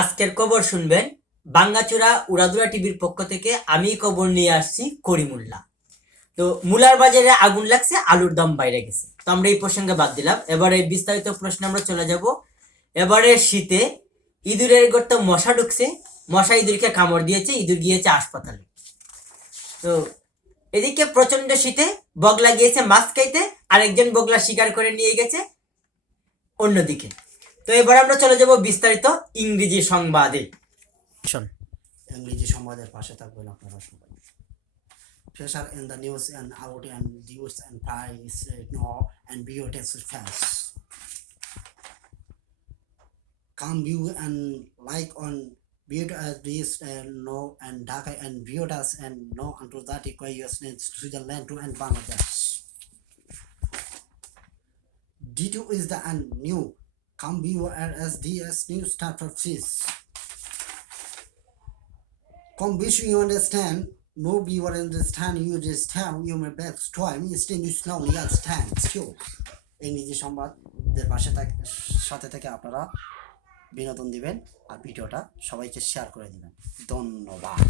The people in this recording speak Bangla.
আজকের খবর শুনবেন বাঙ্গাচোরা উড়াদুরা টিভির পক্ষ থেকে। আমি খবর নিয়ে আসছি করিমুল্লাহ। তো মুলার বাজারে আগুন লাগছে, আলুর দাম বাইরে গেছে। তো আমরা এই প্রসঙ্গে বাদ দিলাম, এবারে বিস্তারিত প্রশ্নে আমরা চলে যাব। এবারে শীতে ইঁদুরের গর্তে মশা ঢুকছে, মশা ইঁদুরকে কামড় দিয়েছে, ইঁদুর গিয়েছে হাসপাতালে। তো এদিকে প্রচন্ড শীতে বগলা গিয়েছে মাছ খাইতে, আরেকজন বগলা শিকার করে নিয়ে গেছে অন্যদিকে। তো এবার আমরা চলে যাব বিস্তারিত ইংরেজি সংবাদে। ইংরেজি সংবাদের পাশে থাকবেন আপনারা সবাই। Pressure in the news and out and news and price no and biotex fast. Come view and like on Biotas this and no and Dhaka and Biotas and no unto that equals Switzerland to and Bangladesh. D2 is the and new. Come view as DS new start of this. Come wish you understand. No be what understand you understand you may back time instead you slowly understand skill. ইংরেজি সংবাদের সাথে থেকে আপনারা বিনোদন দিবেন আর ভিডিওটা সবাইকে শেয়ার করে দিবেন। ধন্যবাদ।